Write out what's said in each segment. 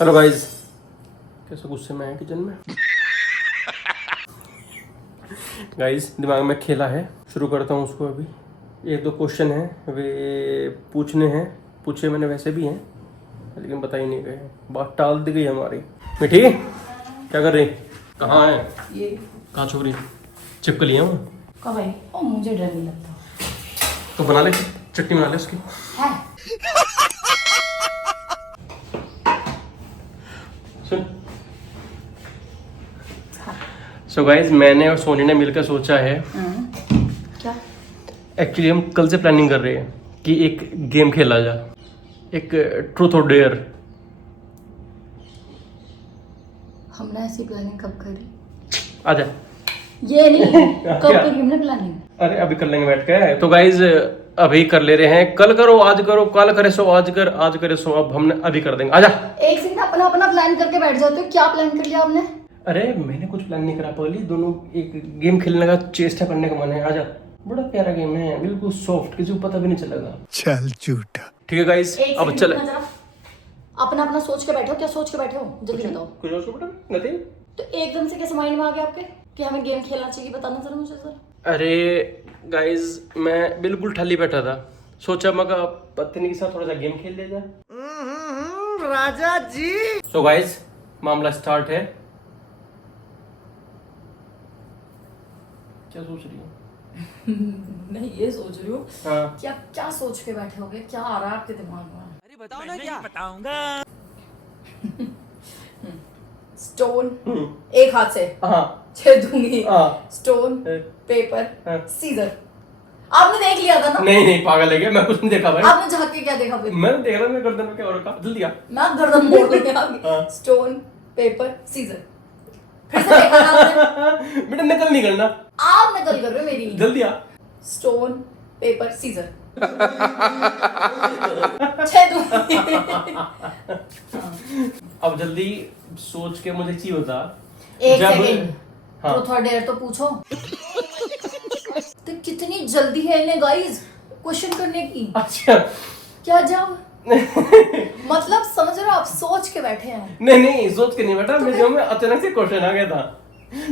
Hello guys, कैसे गुस्से में है किचन में। गाइस दिमाग में खेला है, शुरू करता हूँ उसको। अभी एक दो क्वेश्चन हैं वे पूछने हैं, पूछे मैंने वैसे भी हैं लेकिन बता ही नहीं गए, बात टाल दी गई हमारी। मिठी क्या कर रही, कहाँ है ये कहाँ छुप रही, चिपक लिया हूँ। कब आई? ओ मुझे डर नहीं लगता तो बना ले चटनी, बना ले उसकी। है। सुन, सो गाइज मैंने और सोनी ने मिलकर सोचा है, क्या? एक्चुअली हम कल से प्लानिंग कर रहे हैं कि एक गेम खेला जा, एक ट्रूथ और डेयर। हमने ऐसी प्लानिंग कब करी? आजा। ये नहीं कब क्या? करी हमने प्लानिंग? अरे अभी कर लेंगे बैठ के। तो गाइज अभी कर ले रहे हैं, कल करो आज करो, कल करे सो आज कर, आज करे सो अब, हमने अभी कर देंगे। आजा। एक सेकंड, अपना अपना प्लान करके बैठ जाते हो। क्या प्लान कर लिया हमने? अरे मैंने कुछ प्लान नहीं करा पहले, दोनों एक गेम खेलने का चेष्टा करने का मन है। आजा, बड़ा प्यारा गेम है, बिल्कुल सॉफ्ट, किसी को पता भी नहीं चलेगा। चल झूठा। ठीक है गाइज, एक अब सेकंड चले। रुकना जरा। अपना अपना सोच के बैठो। क्या सोच के बैठे हो? जल्दी बताओ। कुछ और बेटा नथिंग। तो एकदम से कैसे माइंड में आ गया आपके कि हमें गेम खेलना चाहिए? बताना जरा मुझे जरा। अरे गाइज मैं बिल्कुल ठल्ली बैठा था, सोचा मगर पत्नी के साथ थोड़ा सा गेम खेल लिया जाए। राजा जी। सो गाइज मामला स्टार्ट है। क्या सोच रही हो? मैं ये सोच रही हूँ हाँ। कि आप क्या सोच के बैठे होगे, क्या आ रहा है आपके दिमाग में? अरे बताओ ना, क्या बताऊंगा। स्टोन एक हाथ से हाँ छेद दूंगी। हाँ। स्टोन हाँ। Paper scissor. आपने देख लिया था ना? नहीं नहीं पागल है क्या, मैं कुछ नहीं देखा भाई। आपने झांक के क्या देखा फिर? मैं देख रहा, मैं गर्दन में क्या हो रखा, जल्दी आ। मैं गर्दन मोड़ दूंगी हाँ। आपकी। Stone paper scissor. फिर से देखा ना आपने? बेटा नकल नहीं करना, आप नकल कर रहे हो मेरी। जल्दी आ। Stone paper scissor. छेद दूंगी। अब जल्दी सोच के मुझे चाहिए होता। एक जब- सेकंड, हाँ। ट्रूथ और डेयर तो पूछो। तो कितनी जल्दी है इन्हें गाइस क्वेश्चन करने की। अच्छा क्या जब मतलब समझ रहे हो, आप सोच के बैठे हैं। नहीं नहीं सोच के नहीं बेटा, मेरे दिमाग में अचानक से क्वेश्चन आ गया था।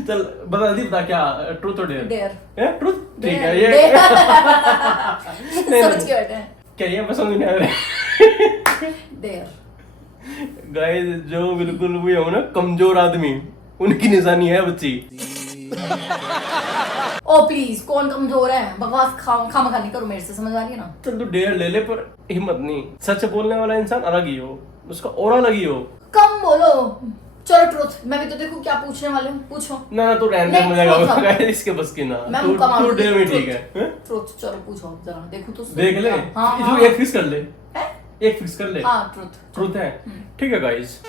चल बता, जल्दी बता, क्या ट्रूथ और डेयर? डेयर। ट्रूथ, ठीक है ये। सोच के बैठे हैं। क्या ये पसंद नहीं आ रहा? डेयर। गाइस जो बिल्कुल वो हो ना कमजोर आदमी, उनकी निशानी है बच्ची। ओ प्लीज, कौन कमजोर है? बकवास खामखा नहीं करो मेरे से, समझ आ रही है ना? चल तू डेयर ले ले, पर हिम्मत नहीं। सच बोलने वाला इंसान अलग ही हो, उसका ऑरा अलग ही हो। कम बोलो। चलो ट्रूथ, मैं भी तो देखूं क्या पूछने वाले हूँ। पूछो। ना ना तू रहने दे, नहीं, मुझे truth लगा अब। इसके बस की ना। मैं तू मुक्का मार दूंगी। डेयर में ठीक Truth। है। ट्रूथ, चलो पूछो जरा, देखो तो सही। देख ले, हाँ जो हाँ। एक फिक्स कर ले, है? एक फिक्स कर ले। हाँ ट्रूथ। ट्रूथ है, ठीक है गाइस।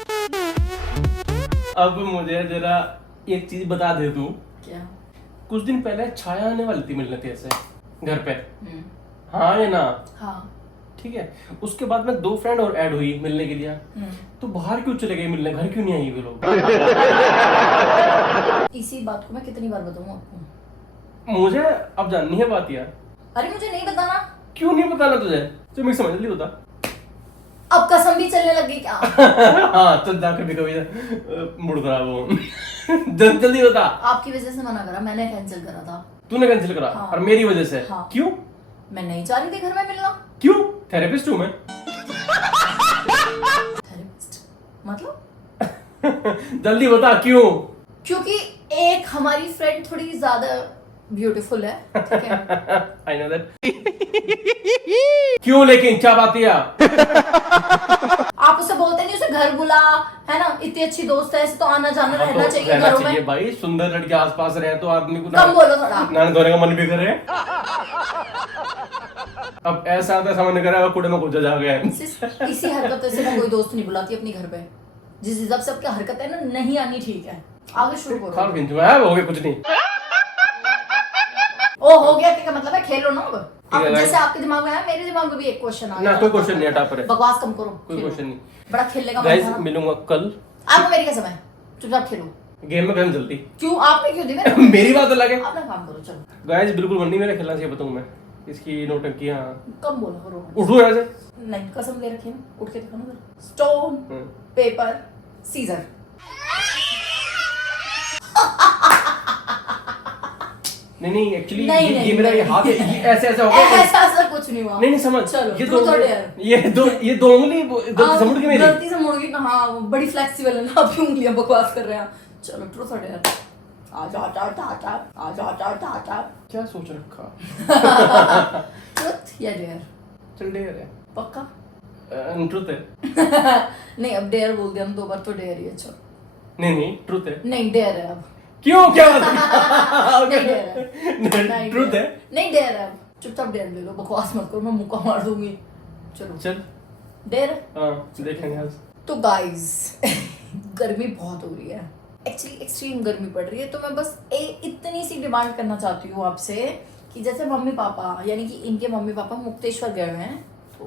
अब मुझे जरा एक चीज बता दे तू। क्या? कुछ दिन पहले छाया आने वाली थी मिलने तेरे से घर पे, हम्म, हाँ या ना? हाँ। ठीक है, उसके बाद में 2 फ्रेंड और ऐड हुई मिलने के लिए। तो बाहर क्यों चले गए मिलने, घर क्यों नहीं आई वे लोग? इसी बात को मैं कितनी बार बताऊं आपको? मुझे अब जाननी है बात यार। अरे मुझे नहीं बताना। क्यों नहीं बताना तुझे? तो मैं समझ जल्दी बता। अब कसम भी चलने लग गई क्या? हाँ चल जा, कभी कभी मूड खराब हो। जल्दी बता। आपकी वजह से मना करा, मैंने कैंसिल करा था। तूने कैंसिल करा? हाँ। और मेरी वजह से? हाँ। क्यों? मैं नहीं चाह रही थी घर में मिलना। क्यों? थेरेपिस्ट हूँ मैं। थेरेपिस्ट मतलब? जल्दी बता क्यों? क्योंकि एक हमारी फ्रेंड थोड़ी ज्यादा ब्यूटीफुल है, ठीक है? I know that. क्यों लेकिन क्या बात है? आप उसे बोलते नहीं उसे घर बुला, है ना? इतनी अच्छी दोस्त है, ऐसे तो आना जाना हाँ, रहना तो चाहिए रहना घरों चाहिए में। भाई, सुंदर लड़के आसपास रहे तो आदमी को कम बोलो थोड़ा। नहाने धोने का मन भी करे। अब ऐसा आता समझ करा कूड़े में कूदा जा गया। इसी हरकत से मैं कोई दोस्त नहीं बुलाती अपनी घर पे। जिस हिसाब से आपकी हरकत है ना, नहीं आनी ठीक है। आगे शुरू खाल करो। खींचो है, हो गया कुछ नहीं। ओ हो गया क्या मतलब है? खेलो ना अब। ठीक है, जैसे आपके दिमाग में आया, मेरे दिमाग में भी एक क्वेश्चन आ ना गया। कोई क्वेश्चन नहीं, हटा पर है। बकवास कम करो। कोई खेलो। क्वेश्चन नहीं। बड़ा खेलने का मन गाइस था। मिलूंगा कल। आपको मेरी क्या समय? चुपचाप खेलो। गेम में गन जल्दी। क्यों? आपने क्यों दी मेरे? मेरी बात अलग है। अपना काम करो, चलो। गाइस बिल्कुल मन नहीं मेरा खेलना चाहिए, बताऊं मैं। इसकी नौटंकी। हाँ कम बोला करो। उठो यहाँ से। नहीं कसम दे रखी है ना, उठ के दिखाना जरा। Stone paper scissor. नहीं एक्चुअली नहीं, ये मेरा ये हाथ है, ये ऐसे ऐसे हो गया। ऐसा कुछ नहीं हुआ। नहीं समझ। चलो ये truth or dare? ये दो उंगली गलती से मुड़ गई मेरी। गलती से मुड़ गई ना। हाँ वो बड़ी फ्लेक्सिबल है ना, अभी उंगलियां बकवास कर रहे हैं। चलो ट्रूथ और डेयर। आजा आजा आजा आजा आजा आजा आजा आजा। क्या सोच रखा। ट्रूथ या डेयर? चल डेयर है पक्का? ट्रुथ है। नहीं अब डेयर बोल दिया हम 2 बार तो डेयर ही है। चलो नहीं ट्रुथ है। नहीं डेयर है अब। क्यों क्या नहीं डेयर है। ट्रुथ है। नहीं डेयर है अब। चुपचाप डेयर ले लो, बकवास मत करो, मैं मुक्का मार दूंगी। चलो चल डेयर। हाँ देखेंगे आज। तो गाइस गर्मी बहुत हो रही है, एक्चुअली एक्सट्रीम गर्मी पड़ रही है। तो मैं बस इतनी सी डिमांड करना चाहती हूँ आपसे कि जैसे मम्मी पापा यानी कि इनके मम्मी पापा मुक्तेश्वर गए हुए हैं, तो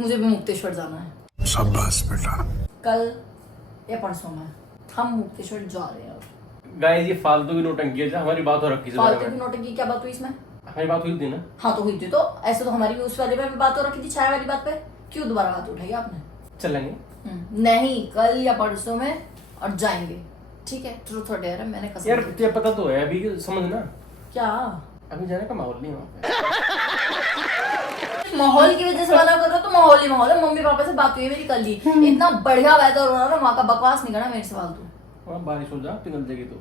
मुझे भी मुक्तेश्वर जाना है। शाबाश बेटा। कल या परसों में हम मुक्तेश्वर जा रहे हैं। गाइस ये फालतू की नौटंकी है, हमारी बात हो रखी फालतू की नोटिंग की क्या बात हुई इसमें? हमारी बात हुई थी ना। हाँ तो हुई थी, तो ऐसे तो हमारी भी उस वाले में भी बात हो रखी थी, चाय वाली बात पे। क्यों दोबारा बात उठाई आपने? चलेंगे। नहीं कल या परसों में और जाएंगे, ठीक है? ट्रूथ और डेयर है, मैंने कसम यार की। तुझे पता तो है अभी समझना। क्या अभी जाने का माहौल नहीं है वहाँ पे। माहौल की वजह से मना कर रहे हो? तो माहौल ही माहौल है। मम्मी पापा से बात हुई है मेरी कल ही, इतना बढ़िया वेदर हो रहा है ना वहाँ का, बकवास नहीं करना मेरे से फालतू। वहाँ बारिश हो जा पिघल जाएगी तो।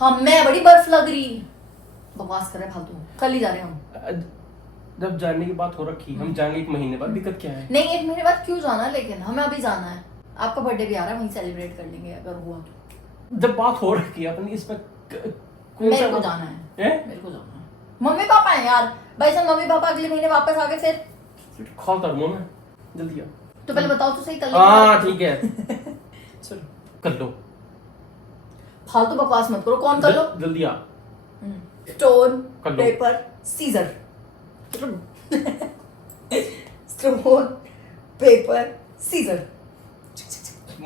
हमें बड़ी बर्फ लग रही, बकवास कर रहे हैं फालतू। कल ही जा रहे हैं हम। जब जाने की बात हो रखी, हम जाएंगे 1 महीने बाद, दिक्कत क्या है? नहीं 1 महीने बाद क्यों जाना, लेकिन हमें अभी जाना है। आपका बर्थडे भी आ रहा है, वहीं सेलिब्रेट कर लेंगे अगर हुआ तो। जब बात हो रखी है अपनी इसमें मेरे को जाना है, मेरे को जाना है। मम्मी पापा है यार भाई साहब, मम्मी पापा अगले महीने वापस आ गए फिर खाओ तर मुंह में जल्दी आ। तो पहले बताओ तो सही कल। हाँ ठीक है चलो कर लो, फालतू बकवास मत करो। कौन कर लो? जल्दी आ। स्टोन कर लो। Paper scissor. Stone paper scissor.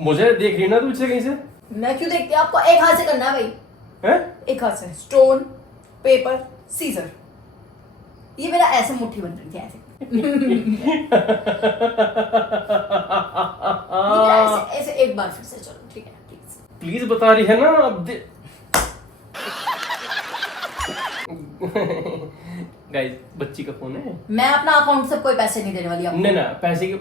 मुझे देख रही ना तू इससे कहीं से? मैं क्यों देखती? आपको एक हाथ से करना है भाई, हैं? एक हाथ से। Stone paper scissor. ये मेरा ऐसे मुट्ठी बन रही थी ऐसे। ऐसे ऐसे एक बार फिर से। चलो ठीक है प्लीज। प्लीज बता रही है ना अब गाइस बच्ची का फोन है। मैं अपना अकाउंट से कोई पैसे नहीं देने वाली आपको। नहीं ना पैसे के।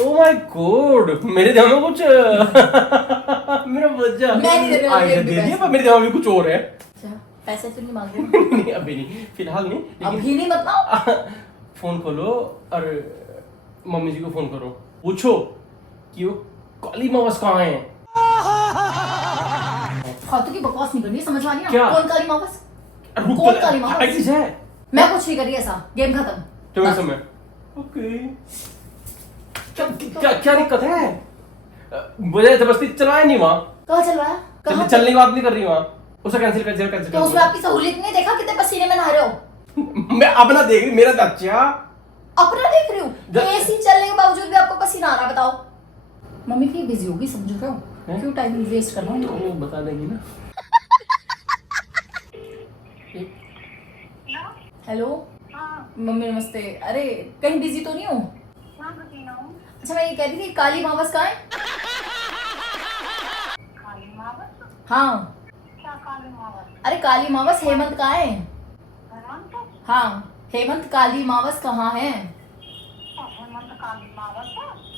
ओह माय गॉड मेरे दिमाग में कुछ मेरा बच्चा मैं नहीं देने वाली आइडिया एक भी दे दिया, पैसा। पर मेरे दिमाग में कुछ और है। अच्छा, पैसे तो नहीं मांग रहे? नहीं अभी नहीं, फिलहाल नहीं, लेकिन अभी नहीं बताओ। फोन खोलो और मम्मी जी को फोन करो, पूछो कि वो काली मावस कहाँ है। फालतू की बकवास नहीं करनी है, समझ में आ रही है? क्या? कौन काली मावस? रुक कौन काली मावस? ऐसी है मैं कुछ नहीं कर रही ऐसा, गेम खत्म। तो बस। समय ओके। क्या क्या दिक्कत है? मुझे जबरदस्ती चलाया नहीं वहाँ। कहाँ चल रहा है? कहाँ? चलने की बात नहीं कर रही वहाँ, उसे कैंसिल कैंसिल तो कैंसिल उसमें आपकी सहूलियत नहीं देखा कितने पसीने में नहा रहे हो? मैं अपना देख रही मेरा बच्चा अपना देख रही हूँ, एसी चलने के बावजूद भी आपको पसीना आ रहा है, बताओ। मम्मी भी बिजी होगी, समझ रहे हो? हैं? क्यों टाइम वेस्ट करना है? तो बता देगी ना। हेलो मम्मी नमस्ते। अरे कहीं बिजी तो नहीं हो? अच्छा मैं ये कह रही थी काली मावस कहाँ है? हाँ अरे काली मावस हेमंत कहाँ है? हाँ हेमंत काली मावस कहाँ है?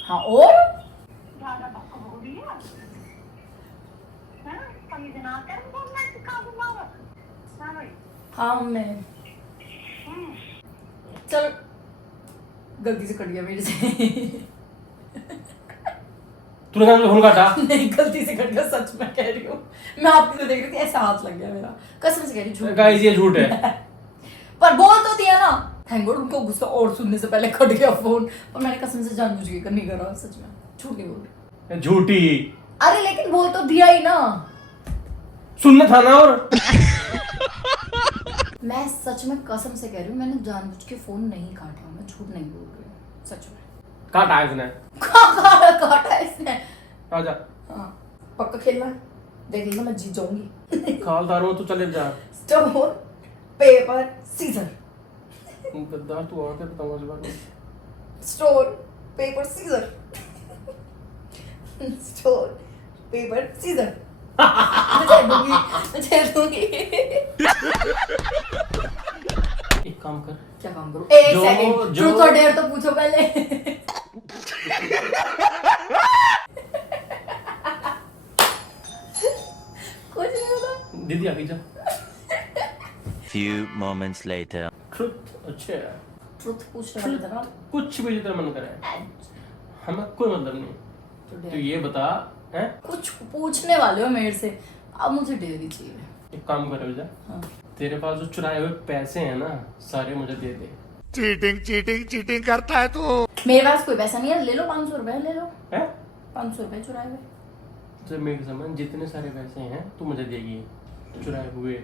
हाँ और हाँ मैं चल गलती से कट गया मेरे से। तूने कहा फोन काटा? नहीं गलती से कट गया, सच में कह रही हूँ। मैं आपकी तो देख रही थी, ऐसा हाथ लग गया मेरा, कसम से कह रही हूँ। झूठ गाइस ये झूठ है। पर बोल तो दिया ना। थैंक गॉड उनको गुस्सा और सुनने से पहले कट गया फोन, पर मैंने कसम से जानबूझ के नहीं करा, सच में झूठ नहीं बोल रही। झूठी। अरे लेकिन बोल तो दिया ही ना। सुनना था ना। और मैं सच में कसम से कह रही हूँ, मैंने जानबूझ के फोन नहीं काटा, मैं झूठ नहीं बोल रही हूँ, सच में। काटा है इसने। काटा इसने। आजा। हाँ पक्का खेलना है? देख लेना मैं जीत जाऊंगी। खालदार हूँ तो चले जा। Stone paper scissor. गद्दार तू और क्या बताऊँ इस बार में। Stone paper scissor. Stone paper scissor. मैं जीत दूंगी। एक काम कर, क्या काम करूं? एक जो- सेकंड, जो- ट्रूथ और डेयर तो पूछो पहले। कुछ नहीं होता। दीदी आगे जा। Few moments later. ट्रुथ अच्छा है। ट्रूथ पूछने वाले थे ना। कुछ भी जितना मन करे, हमें कोई मतलब नहीं। तो तो डेयर। ये बता हैं, कुछ पूछने वाले हो मेरे से, अब मुझे डेयर ही चाहिए। एक काम कर जा, हाँ। तेरे पास जो चुराए हुए पैसे हैं ना, सारे मुझे दे दे। चीटिंग चीटिंग चीटिंग करता है तू। मेरे पास कोई पैसा नहीं है, ले लो 500 रुपए, ले लो हैं? 500 रुपए चुराए हुए। जब मेरे समझ जितने सारे पैसे हैं तू मुझे देगी, चुराए हुए,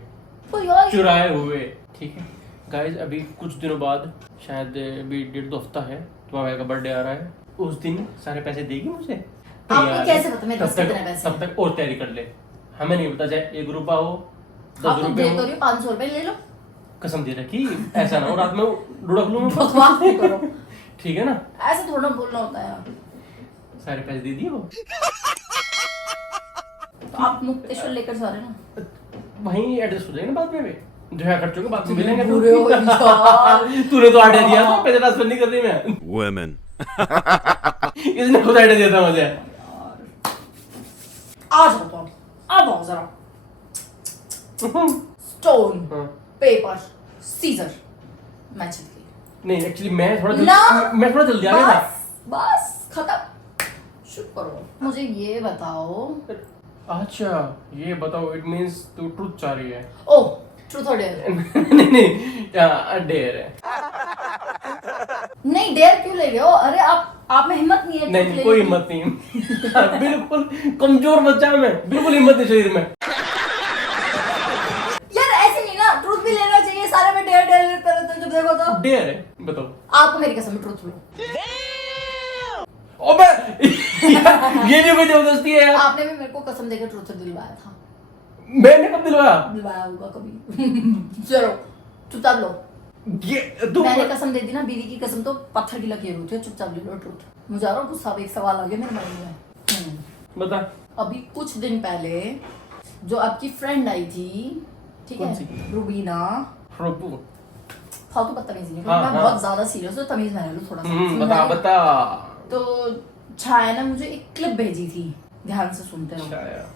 ओ यार, चुराए हुए, ठीक है गाइज। अभी कुछ दिनों बाद, शायद अभी 1.5-2 हफ्ता है, तुम्हारे भाई का बर्थडे आ रहा है, उस दिन सारे पैसे देगी मुझे। आपको तैयार कैसे है। पता मेरे तब पास तक- कितने पैसे तब तक और तैयारी कर ले, हमें नहीं पता, चाहे 1 रुपया हो, 10 आपको रुपए दे हो, तो रही हूँ 500 रुपए, ले लो। कसम दे रखी, ऐसा ना हो रात में लुढ़क लूं मैं। बकवास नहीं करो, ठीक है ना, ऐसे थोड़ा बोलना होता है यार। सारे पैसे दे दिए वो, तो आप मुक्तेश्वर लेकर जा रहे हो ना? वहीं एडजस्ट हो जाएगा ना बाद में भी, जो है खर्चों के बाद में मिलेंगे। बुरे हो यार। तूने तो आइडिया दिया था, पैसे ट्रांसफर नहीं कर रही मैं। Women. इसने खुद आइडिया दिया था मुझे। आ जाओ तो अब आओ जरा। स्टोन हाँ। Paper scissor. मैं जीत गई। नहीं एक्चुअली मैं थोड़ा ना। मैं थोड़ा जल्दी आ गया था। बस खत्म, शुरू करो। मुझे ये बताओ। अच्छा ये बताओ, इट मींस तू ट्रुथ चाह रही है। ओ ट्रूथ और डेयर। नहीं डेयर है। नहीं, डेयर क्यों ले रहे हो? अरे आप में हिम्मत नहीं है? नहीं truth ले कोई लेने की? हिम्मत नहीं। बिल्कुल कमजोर बच्चा मैं, बिल्कुल हिम्मत नहीं शरीर में। यार ऐसे नहीं ना, ट्रूथ भी लेना चाहिए। सारे में डेयर डेयर लेते रहते हो, जब देखो तो। डेयर है, बताओ। आपको मेरी कसम ट्रूथ लो। अबे ये भी कोई जबरदस्ती है यार। आपने भी मेरे को कसम देकर ट्रूथ दिलवाया था। मैंने कब दिलवाया? दिलवाया होगा कभी। चलो चुपचाप लो। ये तू मैंने कसम दे दी ना, बीवी की कसम तो पत्थर की लकीर होती है। चुपचाप ले लो ट्रूथ। मुझे आ रहा गुस्सा, एक सवाल आ गया मेरे माइंड में। बता। अभी कुछ दिन पहले जो आपकी फ्रेंड आई थी, ठीक कौन है, सी? रुबीना। प्रभु फालतू बदतमीजी नहीं करो, हाँ, मैं हाँ। बहुत ज्यादा सीरियस हूँ, तमीज में रह लो थोड़ा सा। समझ बता आ गया? बता। तो छाया ने मुझे एक क्लिप भेजी थी, ध्यान से सुनते रहो। छाया।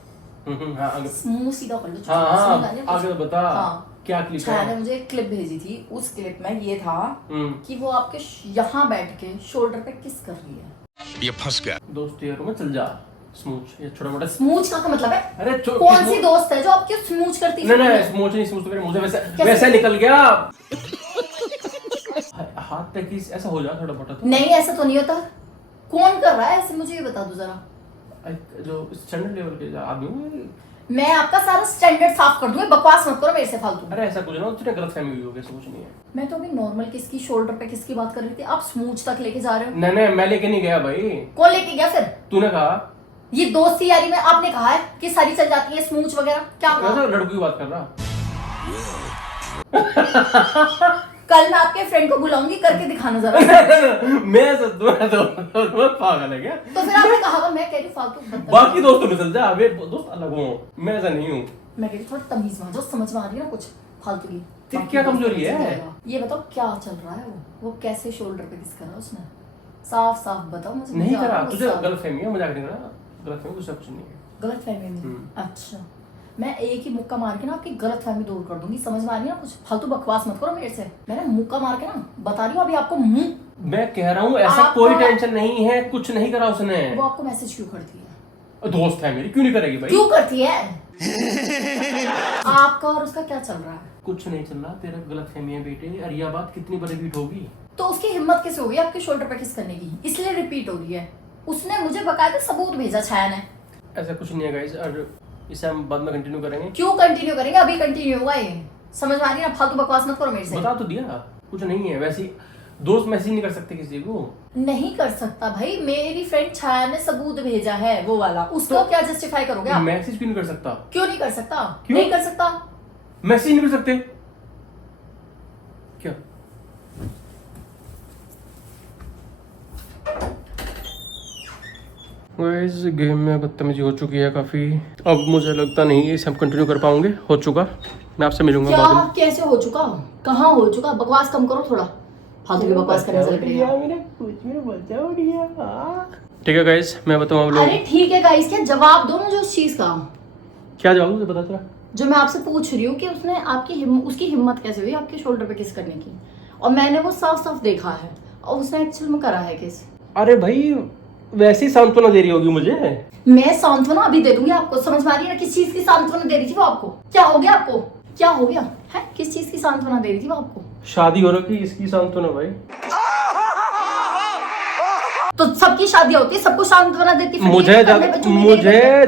हाँ आगे। मुंह सीधा कर लो। हाँ समझ आ गया हाँ कुछ? आगे बता। हाँ। क्या क्लिप छाया ने है? मुझे एक क्लिप भेजी थी। उस क्लिप में ये था हम्म, कि वो आपके यहाँ बैठ के शोल्डर पे किस कर रही है। ये फंस गया। दोस्त यार में चल जा, स्मूच ये छोटा मोटा। स्मूच का क्या मतलब है? अरे कौन सी दोस्त है जो आपकी स्मूच करती नहीं है? नहीं स्मूच नहीं, स्मूच तो मेरे मुंह से वैसे कैसे? वैसे निकल गया। हाथ तक ही ऐसा हो जा थोड़ा मोटा तो। नहीं ऐसा तो नहीं होता। कौन कर रहा है ऐसे, मुझे ये बता दो जरा। जो स्टैंडर्ड लेवल के आदमी हूँ। मैं आपका सारा स्टैंडर्ड साफ कर दूंगी, बकवास मत करो मेरे से फालतू। अरे ऐसा कुछ ना, तुझे गलत फहमी हुई होगी, ऐसा कुछ नहीं है। मैं तो अभी नॉर्मल किसकी शोल्डर पे किसकी बात कर रही थी, आप स्मूच तक लेके जा रहे हो। नहीं नहीं मैं लेके नहीं गया भाई, कौन लेके गया फिर? तूने कहा। ये दोस्ती यारी में आपने कहा है कि सारी चल जाती है स्मूच वगैरह, क्या कहा? वैसे लड़कों की बात कर रहा। कल मैं आपके फ्रेंड को बुलाऊंगी, करके दिखाना जरा। मैं तो पागल है क्या? तो फिर आपने कहा मैं कह रही फालतू बदतमीज। बाकी दोस्तों में चल जा, अबे दोस्त अलग हो, मैं ऐसा नहीं हूँ। मैं कह रही थोड़ा तमीज में आ जाओ, समझ में आ रही है ना कुछ फालतू की। तेरी बाकी क्या दोस्तों कमजोरी में है? चल जाएगा। ये बताओ क्या चल रहा है, वो कैसे शोल्डर पे किस करा उसने? साफ साफ बताओ मुझे। नहीं मुझे आ करा, रहा है तुझे गुस्सा। गलत फहमी है, मजाक नहीं करा। गलत फहमी कुछ नहीं है। गलत फहमी में? अच्छा, मैं एक ही मुक्का मार के ना आपकी गलत फहमी दूर कर दूंगी, समझ में आ रही है ना कुछ? फालतू बकवास मत करो मेरे से। मैंने मुक्का मार के ना बता रही हूँ अभी आपको मुंह। मैं कह रहा हूँ ऐसा आपका- कोई टेंशन नहीं है, कुछ नहीं करा उसने। वो आपको मैसेज क्यों करती है? दोस्त है मेरी, क्यों नहीं करेगी भाई? क्यों करती है? आपका और उसका क्या चल रहा है? कुछ नहीं चल रहा, तेरा गलत फहमी है बेटे। और यह बात कितनी बार रिपीट होगी? तो उसकी हिम्मत कैसे होगी आपके शोल्डर पे किस करने की? इसलिए रिपीट हो रही है। उसने मुझे बकायदा सबूत भेजा छाया ने। ऐसा कुछ नहीं है गाइस, और इसे हम बाद में कंटिन्यू करेंगे। क्यों कंटिन्यू करेंगे? अभी कंटिन्यू होगा ये, समझ में आ रही है ना? फालतू बकवास मत करो मेरे से। बता तो दिया, कुछ नहीं है। वैसे दोस्त मैसेज नहीं कर सकते किसी को? नहीं कर सकता भाई, मेरी फ्रेंड छाया ने सबूत भेजा है वो वाला, उसको क्या जस्टिफाई करोगे आप? मैसेज क्यों नहीं कर सकता? क्यों नहीं कर सकता? क्यों? नहीं कर सकता। मैसेज नहीं कर सकते क्या? गाइस गेम में बदतमीजी हो चुकी है काफी, अब मुझे लगता नहीं इसे हम कंटिन्यू कर पाएंगे। हो चुका, मैं आपसे मिलूंगा क्या? बाद में। कैसे हो चुका? कहाँ हो चुका? बकवास कम करो थोड़ा, फालतू की बकवास करने से लग रही है। ठीक है गाइस, मैं बताऊँ आप लोग। अरे ठीक है गाइस, क्या जवाब दो मुझे उस चीज का क्या जवाब मुझे पता चला? जो मैं आपसे पूछ रही हूँ कि उसने उसकी हिम्मत कैसे हुई आपके शोल्डर पे किस करने की, और मैंने वो साफ साफ देखा है, और उसने एक्चुअल में करा है किस। अरे भाई वैसी सांत्वना दे रही होगी मुझे। मैं सांत्वना अभी दे दूंगी आपको, समझ में आ रही है ना किस चीज की सांत्वना दे रही थी वो आपको? क्या हो गया आपको? क्या हो गया है? किस चीज की सांत्वना दे रही थी वो आपको? शादी हो रखी इसकी सांत्वना भाई। तो सबकी शादी होती है, सबको सांत्वना देती है, मुझे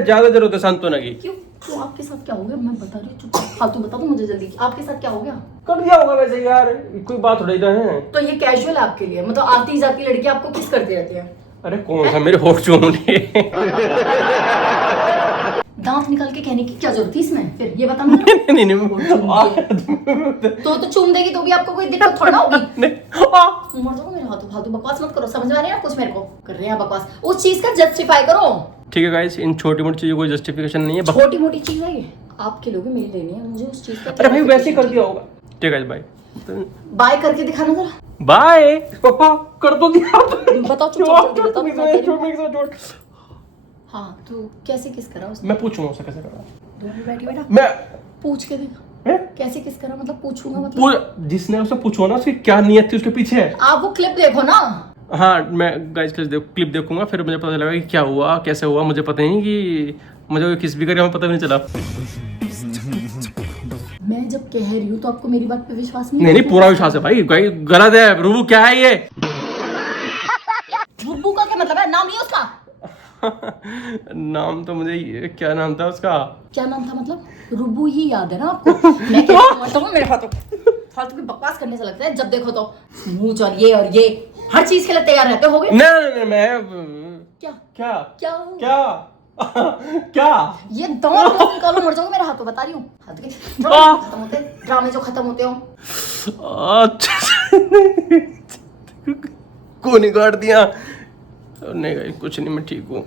ज्यादा जरूरत है सांत्वना की। क्यों क्यों आपके साथ क्या हो गया? मैं बता रही हूँ, चुप फालतू बता दो मुझे जल्दी, आपके साथ क्या हो गया? कर दिया होगा वैसे यार, कोई बात थोड़ी ना है। तो ये कैजुअल है आपके लिए, मतलब आती जाती लड़की आपको किस करती रहती है? अरे कौन सा मेरे होठ चूम रही दांत निकाल के कहने की क्या जरूरत थी इसमें? फिर ये बता मुझे। तो चूम देगी तो भी आपको कोई दिक्कत थोड़ा ना होगी। मर जाओ मेरे हाथों, फालतू बकवास मत करो, समझ में आ रही है कुछ मेरे को? कर रहे हैं बकवास, उस चीज का जस्टिफाई करो। ठीक है गाइस, इन छोटी मोटी चीजों कोई जस्टिफिकेशन नहीं है। छोटी मोटी चीज है ये, आपके लोग मेरी लेनी है, मुझे उस चीज का। अरे भाई वैसे ही कर दिया होगा। ठीक है बाय बाय करके दिखाना जरा। बाय कर दो दिया। बताओ बताओ। हाँ तो कैसे किस करा उसने? मैं पूछूंगा उससे कैसे करा। दोनों बैठी बेटा, मैं पूछ के देखा हैं? कैसे किस करा, मतलब पूछूंगा मतलब जिसने उससे पूछो ना उसकी क्या नियत थी उसके पीछे। आप वो क्लिप देखो ना। हाँ मैं गाइस क्लिप देखूंगा, फिर मुझे पता चलेगा कि क्या हुआ कैसे हुआ। मुझे पता नहीं कि मुझे किस भी करके पता भी नहीं चला। मैं जब कह रही हूँ तो आपको मेरी बात पे विश्वास नहीं पूरा विश्वास है भाई। गलत है रूबू, क्या है ये? रुब्बू का क्या मतलब है? नाम नहीं है उसका? नाम तो मुझे क्या नाम था उसका? क्या नाम था मतलब? रुब्बू ही याद है ना आपको? मैं क्या समझता हूँ, मेरे हाथों फालतू की बकवास करने से लगता है, जब देखो तो मुंह और ये हर चीज के लिए तैयार रहते हो गए। नहीं मैं क्या क्या क्या क्या क्या ये दांत निकालो, मर जाओगे मेरे हाथों, बता रही हूँ। हाथ के खत्म होते ड्रामे जो खत्म होते हो। अच्छा को नहीं काट दिया? नहीं भाई कुछ नहीं, मैं ठीक हूँ।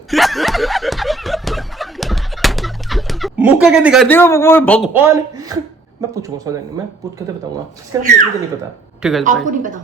मुँह क्या दिखा दिया वो भगवान। मैं पूछूंगा, समझ नहीं, मैं पूछ के बताऊंगा। मुझे नहीं पता। ठीक है आपको नहीं पता?